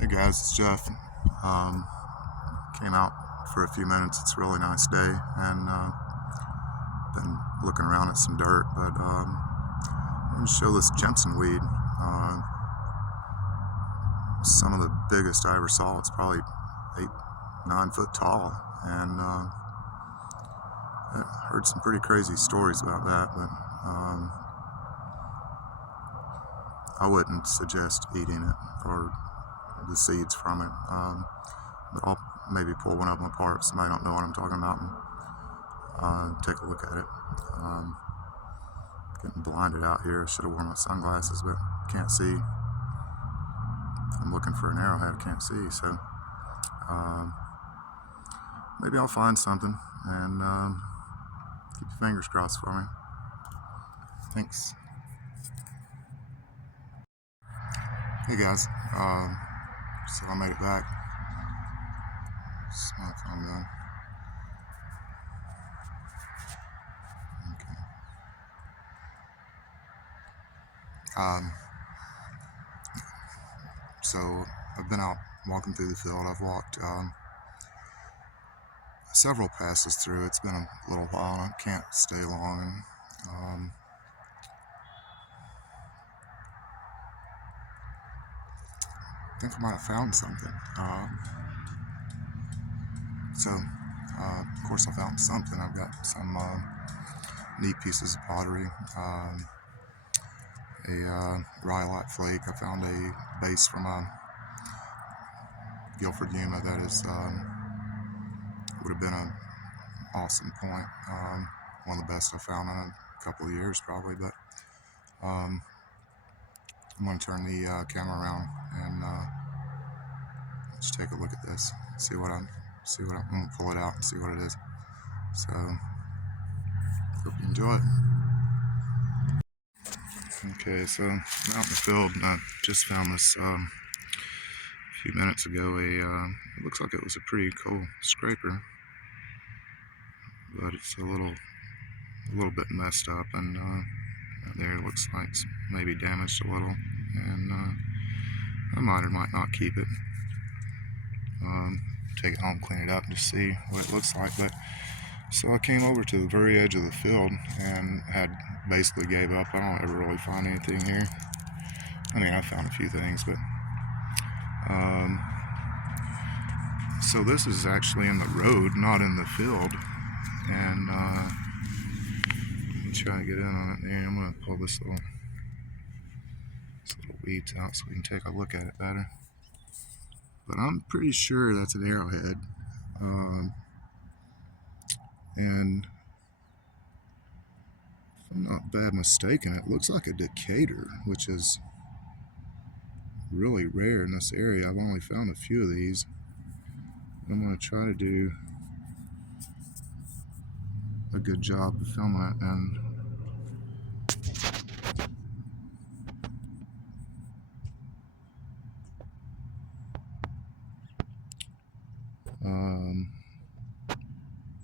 Hey guys, it's Jeff. Um, Came out for a few minutes. It's a really nice day, and been looking around at some dirt. But I'm going to show this Jimson weed. Uh, some of the biggest I ever saw. It's probably 8, 9 foot tall, and I heard some pretty crazy stories about that. But I wouldn't suggest eating it or the seeds from it. But I'll maybe pull one of them apart if somebody don't know what I'm talking about and take a look at it. Getting blinded out here. Should have worn my sunglasses, but can't see. I'm looking for an arrowhead. I can't see, so maybe I'll find something, and keep your fingers crossed for me. Thanks. Hey guys, so I made it back. Smartphone done. Okay. So I've been out walking through the field. I've walked several passes through. It's been a little while, and I can't stay long. And I think I might have found something. Of course, I found something. I've got some neat pieces of pottery. A rhyolite flake. I found a base from a Guilford Yuma that is would have been an awesome point. One of the best I found in a couple of years, probably. But I'm going to turn the camera around and let's take a look at this. I'm going to pull it out and see what it is. So hope you enjoy it. Okay, so I'm out in the field, and I just found this a few minutes ago. It looks like it was a pretty cool scraper, but it's a little bit messed up, and there it looks like it's maybe damaged a little, and I might or might not keep it. Take it home, clean it up, and just see what it looks like. But so I came over to the very edge of the field and had basically gave up. I don't ever really find anything here. I mean, I found a few things, but so this is actually in the road, not in the field. And I'm trying to get in on it there. I'm going to pull this little weeds out so we can take a look at it better. But I'm pretty sure that's an arrowhead. And if I'm not bad mistaken, it looks like a Decatur, which is really rare in this area. I've only found a few of these. I'm going to try to do a good job of filming it, and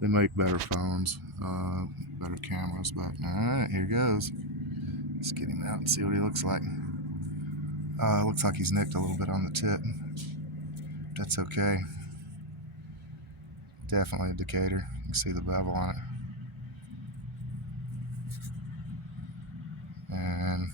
they make better phones, better cameras, but alright, here goes. Let's get him out and see what he looks like. Looks like he's nicked a little bit on the tip. That's okay. Definitely a Decatur. You can see the bevel on it. And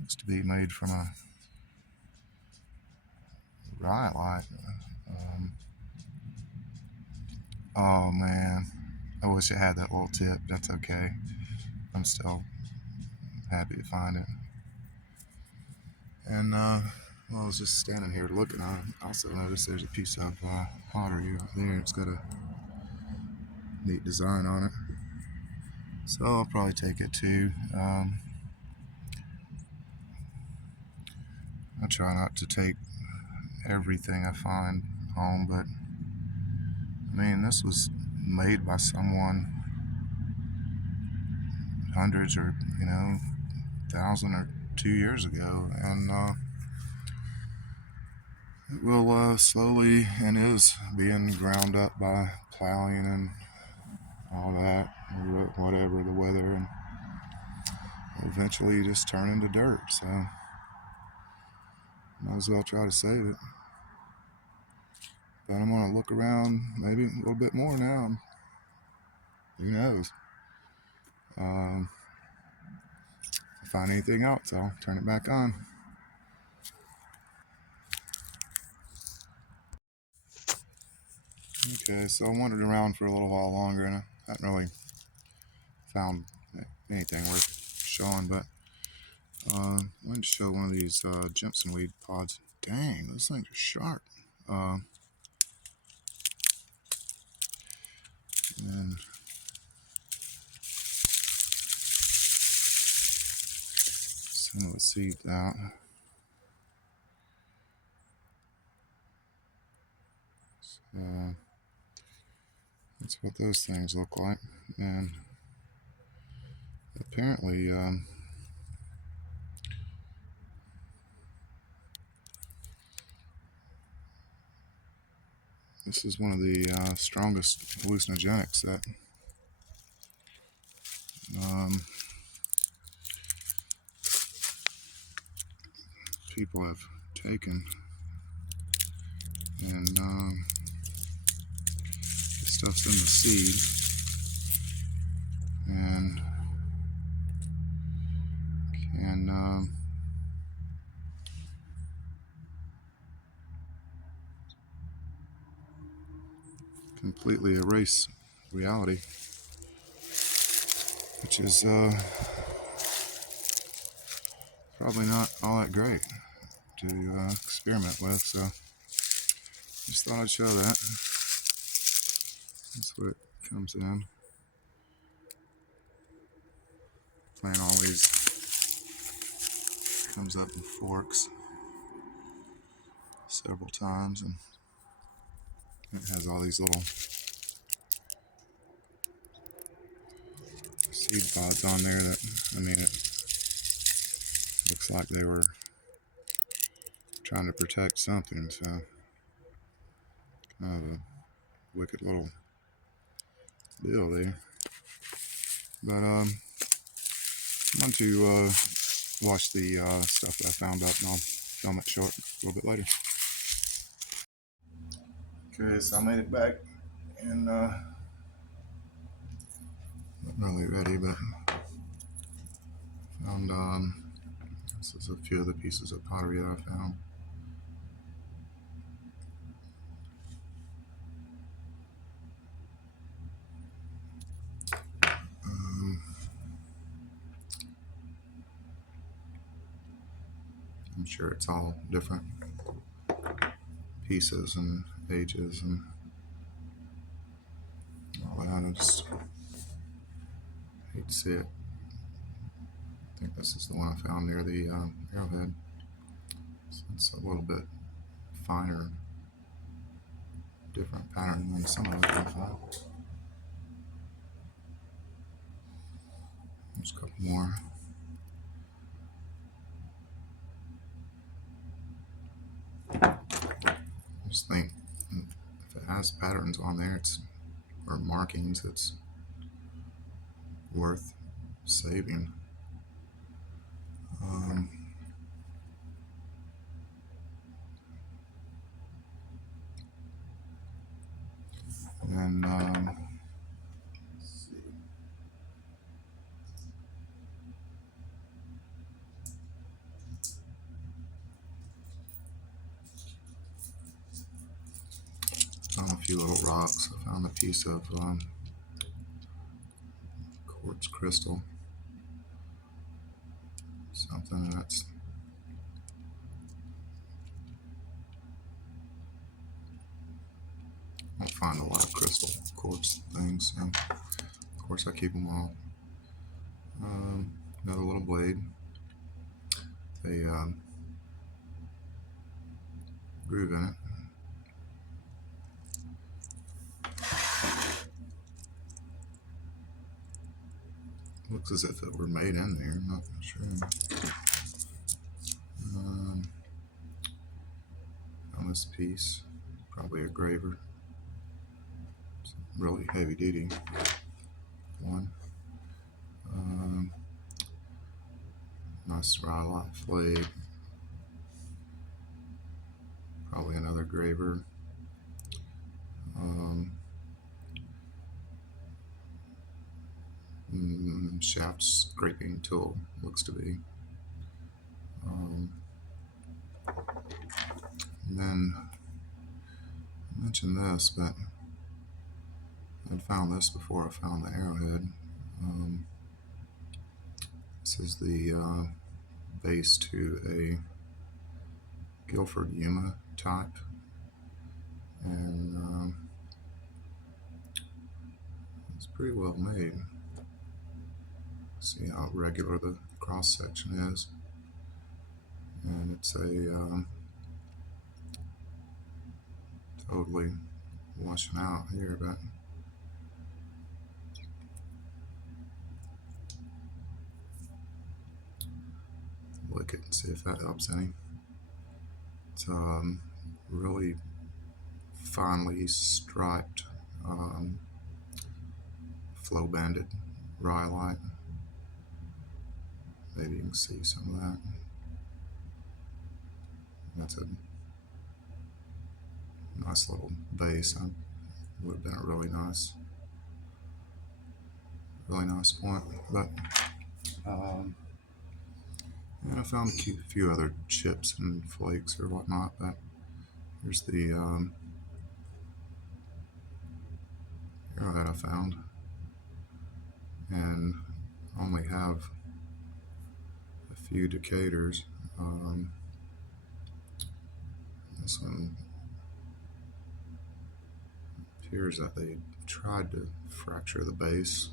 looks to be made from a rhyolite. Oh man, I wish it had that little tip. That's okay. I'm still happy to find it. And while I was just standing here looking, I also noticed there's a piece of pottery right there. It's got a neat design on it, so I'll probably take it too. I try not to take everything I find home, but I mean, this was made by someone hundreds or 1,000 or 2 years ago, and it will slowly and is being ground up by plowing and all that. eventually just turn into dirt. So might as well try to save it. But I'm gonna look around maybe a little bit more now. Who knows? If I find anything else, I'll turn it back on. Okay, so I wandered around for a little while longer and I haven't really found anything worth showing, but I wanted to show one of these Jimson weed pods. Dang, those things are sharp. And some of the seeds out. So that's what those things look like. And apparently, this is one of the strongest hallucinogenics that people have taken. And this stuff's in the seed. And can completely erase reality, which is probably not all that great to experiment with. So just thought I'd show that. That's what it comes in. Plant always comes up in forks several times, and it has all these little seed pods on there that, I mean, it looks like they were trying to protect something, so kind of a wicked little deal there. But I'm going to watch the stuff that I found up, and I'll film it short a little bit later. Okay, so I made it back, and not really ready, but found this is a few of the pieces of pottery that I found. I'm sure it's all different pieces and ages and all that. I just hate to see it. I think this is the one I found near the arrowhead. So it's a little bit finer, different pattern than some of the I found. There's a couple more. I just think if it has patterns on there, or markings, it's worth saving. And let's see. Found a few little rocks. I found a piece of quartz crystal, something that's I don't find a lot of crystal quartz things, and of course I keep them all. Another little blade. They groove in it. Looks as if it were made in there. I'm not sure. On this piece, probably a graver. It's really heavy duty one. Nice rhyolite flake. Probably another graver. Shaft scraping tool looks to be. And then I mentioned this, but I'd found this before I found the arrowhead. This is the base to a Guilford Yuma type, and it's pretty well made. See how regular the cross section is, and it's a totally washing out here, but lick it and see if that helps any. It's really finely striped, flow banded rhyolite. Maybe you can see some of that. That's a nice little base. That would have been a really nice point. But and I found a few other chips and flakes or whatnot. But here's the arrowhead I found, and only have a few Decaturs. This one appears that they tried to fracture the base.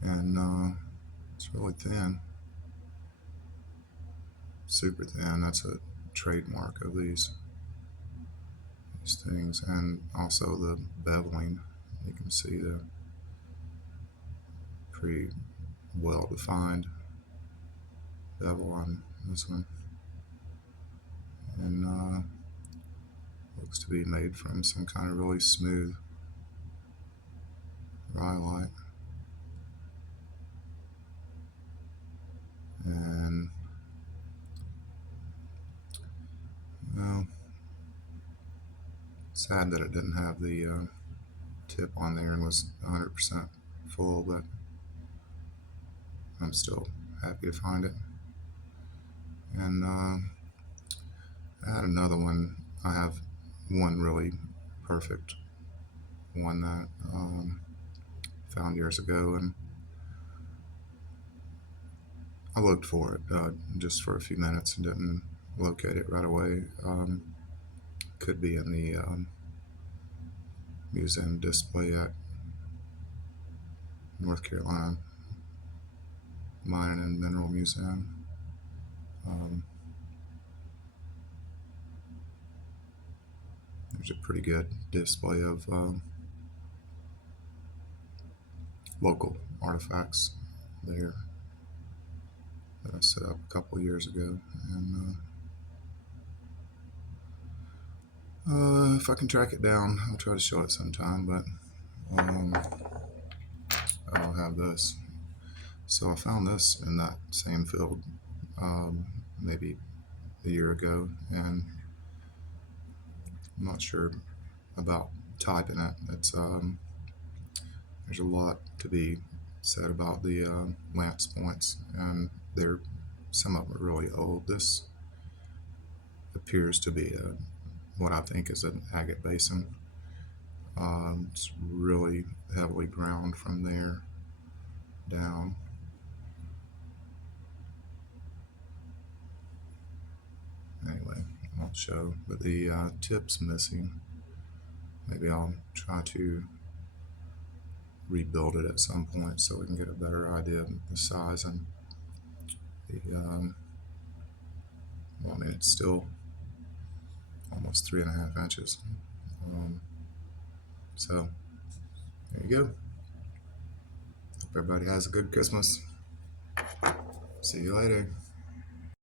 And it's really thin, super thin. That's a trademark of these things, and also the beveling. You can see the pretty well defined bevel on this one, and looks to be made from some kind of really smooth rhyolite. And well, sad that it didn't have the tip on there and was 100% full, but I'm still happy to find it. And I had another one. I have one really perfect one that found years ago, and I looked for it just for a few minutes and didn't locate it right away. Could be in the museum display at North Carolina Mining and Mineral Museum. There's a pretty good display of local artifacts there that I set up a couple years ago, and if I can track it down, I'll try to show it sometime. But I'll have this. So I found this in that same field maybe a year ago, and I'm not sure about typing it. It's there's a lot to be said about the lance points, and some of them are really old. This appears to be what I think is an agate basin. It's really heavily ground from there down. Anyway, I'll show, but the tip's missing. Maybe I'll try to rebuild it at some point so we can get a better idea of the size and the well, I mean, it's still almost 3.5 inches. So there you go. Hope everybody has a good Christmas. See you later.